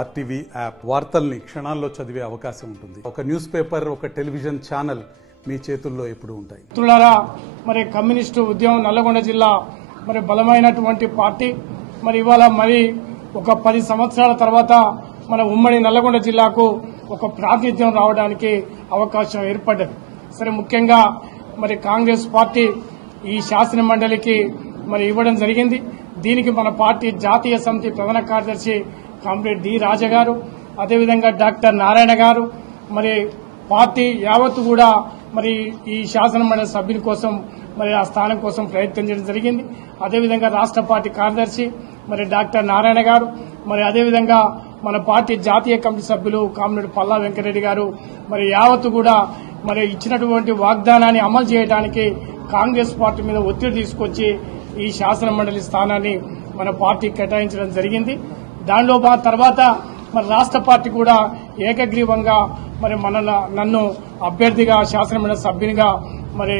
RTV app వార్తల్ని క్షణాల్లో చదివే అవకాశం ఉంటుంది. ఒక న్యూస్ పేపర్, ఒక టెలివిజన్ ఛానల్ మీ చేతుల్లో ఎప్పుడు ఉంటాయి. మిత్రులారా, మరి కమ్యూనిస్టు ఉద్యమం నల్లగొండ జిల్లా మరి బలమైనటువంటి పార్టీ. మరి ఇవాళ మరి ఒక 10 సంవత్సరాల తర్వాత మన ఉమ్మడి నల్లగొండ జిల్లాకు ఒక ప్రాతినిధ్యం రావడానికి అవకాశం ఏర్పడ్డది. సరే, ముఖ్యంగా మరి కాంగ్రెస్ పార్టీ ఈ శాసన మండలికి మరి ఇవ్వడం జరిగింది. దీనికి మన పార్టీ జాతీయ సమితి ప్రధాన కార్యదర్శి కామ్రేడ్ డి రాజా గారు, అదేవిధంగా డాక్టర్ నారాయణ గారు, మరి పార్టీ యావత్తు కూడా మరి ఈ శాసన మండలి సభ్యుని కోసం మరి ఆ స్థానం కోసం ప్రయత్నం చేయడం జరిగింది. అదేవిధంగా రాష్ట్ర పార్టీ కార్యదర్శి మరి డాక్టర్ నారాయణ గారు, మరి అదేవిధంగా మన పార్టీ జాతీయ కమిటీ సభ్యులు కామ్రేడ్ పల్లా వెంకరెడ్డి గారు మరి యావత్తు కూడా మరి ఇచ్చినటువంటి వాగ్దానాన్ని అమలు చేయడానికి కాంగ్రెస్ పార్టీ మీద ఒత్తిడి తీసుకొచ్చి ఈ శాసన మండలి స్థానాన్ని మన పార్టీ కేటాయించడం జరిగింది. దానిలో తర్వాత మరి రాష్ట్ర పార్టీ కూడా ఏకగ్రీవంగా మరి నన్ను అభ్యర్థిగా శాసనమండలి సభ్యునిగా మరి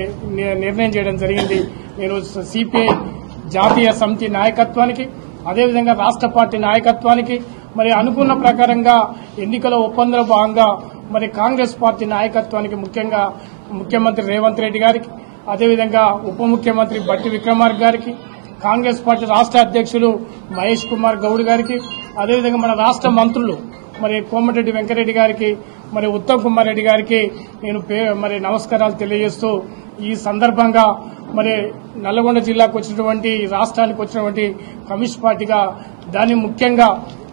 నిర్ణయం చేయడం జరిగింది. నేను సిపిఐ జాతీయ సమితి నాయకత్వానికి, అదేవిధంగా రాష్ట్ర పార్టీ నాయకత్వానికి మరి అనుకున్న ప్రకారంగా ఎన్నికల ఒప్పందంలో భాగంగా మరి కాంగ్రెస్ పార్టీ నాయకత్వానికి ముఖ్యంగా ముఖ్యమంత్రి రేవంత్ రెడ్డి గారికి, అదేవిధంగా ఉప ముఖ్యమంత్రి బట్టి విక్రమార్క గారికి, కాంగ్రెస్ పార్టీ రాష్ట్ర అధ్యక్షులు మహేష్ కుమార్ గౌడ్ గారికి, అదేవిధంగా మన రాష్ట్ర మంత్రులు మరి కోమటిరెడ్డి వెంకరెడ్డి గారికి, మరి ఉత్తమ్ కుమార్ రెడ్డి గారికి నేను మరి నమస్కారాలు తెలియజేస్తూ ఈ సందర్భంగా మరి నల్లగొండ జిల్లాకు వచ్చినటువంటి రాష్ట్రానికి వచ్చినటువంటి కమ్యూనిస్ట్ పార్టీగా దాన్ని ముఖ్యంగా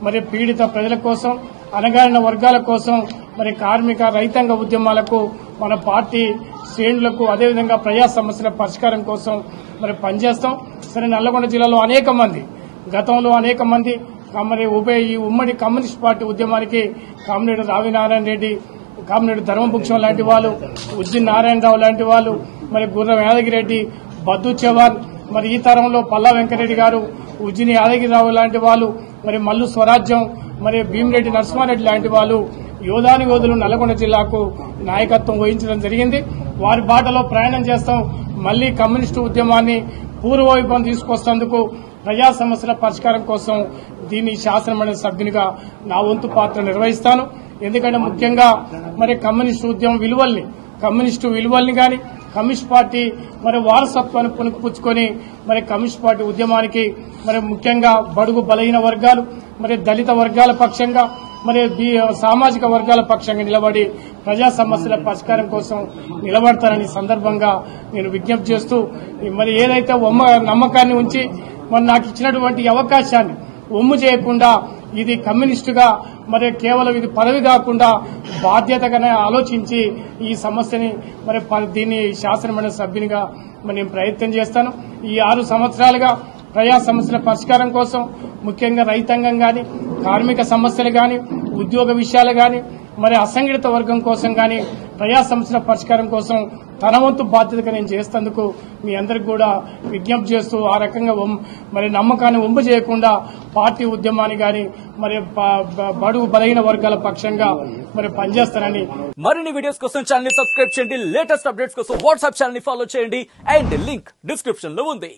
మరి పీడిత ప్రజల కోసం, అణగారిన వర్గాల కోసం, మరి కార్మిక రైతాంగ ఉద్యమాలకు మన పార్టీ శ్రేణులకు, అదేవిధంగా ప్రజా సమస్యల పరిష్కారం కోసం మరి పనిచేస్తాం. సరే, నల్లగొండ జిల్లాలో గతంలో అనేక మంది మరి ఈ ఉమ్మడి కమ్యూనిస్ట్ పార్టీ ఉద్యమానికి కామ్రేడ్ రావినారాయణ రెడ్డి, కామ్రేడ్ ధర్మభుక్షం లాంటి వాళ్ళు, ఉజ్జిన్ నారాయణరావు లాంటి వాళ్ళు, మరి గుర్రం యాదగిరెడ్డి, బద్దు చవాన్, మరి ఈ తరంలో పల్లా వెంకరెడ్డి గారు, ఉజ్జిని యాదగిరిరావు లాంటి వాళ్ళు, మరి మల్లు స్వరాజ్యం, మరి భీమిరెడ్డి నరసింహారెడ్డి లాంటి వాళ్ళు యోధులు నల్లగొండ జిల్లాకు నాయకత్వం వహించడం జరిగింది. వారి బాటలో ప్రయాణం చేస్తాం. మళ్లీ కమ్యూనిస్టు ఉద్యమాన్ని పూర్వవైభవం తీసుకొస్తేందుకు, ప్రజా సమస్యల పరిష్కారం కోసం దీన్ని శాసనమండలి సభ్యునిగా నా వంతు పాత్ర నిర్వహిస్తాను. ఎందుకంటే ముఖ్యంగా మరి కమ్యూనిస్టు ఉద్యమం కమ్యూనిస్టు విలువల్ని గాని, కమ్యూనిస్ట్ పార్టీ మరి వారసత్వాన్ని పుణుకుపుచ్చుకొని మరి కమ్యూనిస్ట్ పార్టీ ఉద్యమానికి మరి ముఖ్యంగా బడుగు బలహీన వర్గాలు, మరి దళిత వర్గాల పక్షంగా, మరి సామాజిక వర్గాల పక్షంగా నిలబడి ప్రజా సమస్యల పరిష్కారం కోసం నిలబడతారని సందర్భంగా నేను విజ్ఞప్తి చేస్తూ, మరి ఏదైతే నమ్మకాన్ని ఉంచి మరి నాకు ఇచ్చినటువంటి అవకాశాన్ని ఒమ్ము చేయకుండా, ఇది కమ్యూనిస్టుగా మరి కేవలం ఇది పదవి కాకుండా బాధ్యతగానే ఆలోచించి ఈ సమస్యని మరి దీన్ని శాసనమండలి సభ్యునిగా మరి నేను ప్రయత్నం చేస్తాను. ఈ 6 సంవత్సరాలుగా ప్రజా సమస్యల పరిష్కారం కోసం, ముఖ్యంగా రైతాంగం గాని, కార్మిక సమస్యలు గాని, ఉద్యోగ విషయాలు గాని, మరి అసంఘటిత వర్గం కోసం గాని ప్రజా సమస్యల పరిష్కారం కోసం తన వంతు బాధ్యతగా నేను చేసేందుకు మీ అందరికి కూడా విజ్ఞప్తి చేస్తూ, ఆ రకంగా మరి నమ్మకాన్ని ఒంపు చేయకుండా పార్టీ ఉద్యమాన్ని గాని మరి బడుగు బలహీన వర్గాల పక్షంగా మరి పనిచేస్తానని. మరిన్ని వీడియోస్ కోసం ఛానల్ ని సబ్స్క్రైబ్ చేయండి. లేటెస్ట్ అప్డేట్స్ కోసం వాట్సాప్ ఛానల్ ని ఫాలో చేయండి. అండ్ లింక్ డిస్క్రిప్షన్ లో ఉంది.